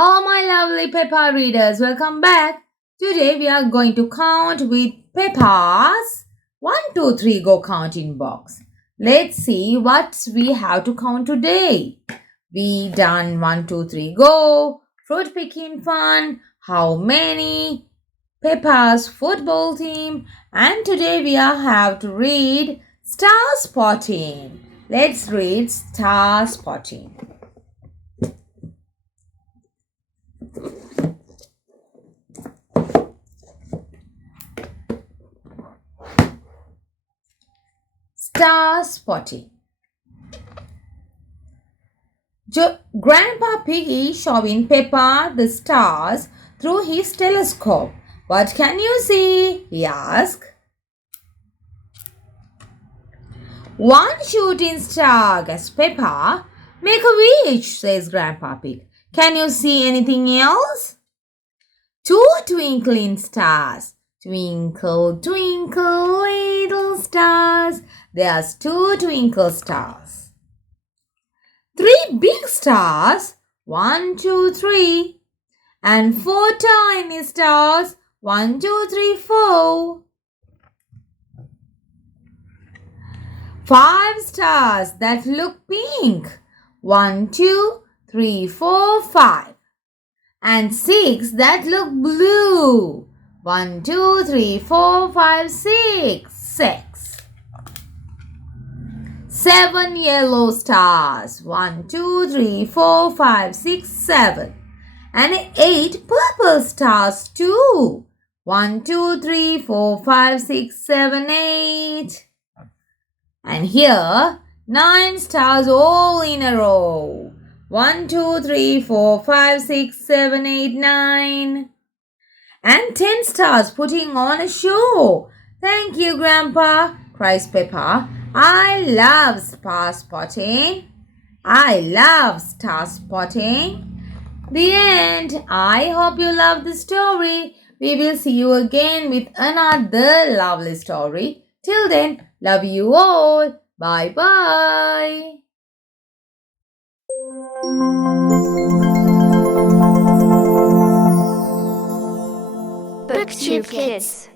Hello, my lovely Peppa readers. Welcome back. Today we are going to count with Peppa's 1, 2, 3 go counting box. Let's see what we have to count today. We done 1, 2, 3 go, fruit picking fun, how many, Peppa's football team, and today we have to read star spotting. Let's read star spotting. Star spotting. Grandpa Pig is showing Peppa the stars through his telescope. What can you see? He asked. One shooting star, guessed Peppa. Make a wish, says Grandpa Pig. Can you see anything else? Two twinkling stars. Twinkle, twinkle, little stars. There's 2 twinkle stars. 3 big stars. 1, 2, 3. And 4 tiny stars. 1, 2, 3, 4. 5 stars that look pink. 1, 2, 3, 4, 5. And 6 that look blue. 1, 2, 3, 4, 5, 6. 7 yellow stars. 1, 2, 3, 4, 5, 6, 7. And 8 purple stars too. 1, 2, 3, 4, 5, 6, 7, 8. And here 9 stars all in a row. 1, 2, 3, 4, 5, 6, 7, 8, 9. And 10 stars putting on a show. Thank you, Grandpa, cries Peppa. I love star spotting. I love star spotting. The end. I hope you love the story. We will see you again with another lovely story. Till then, love you all. Bye bye. BookTube Kids.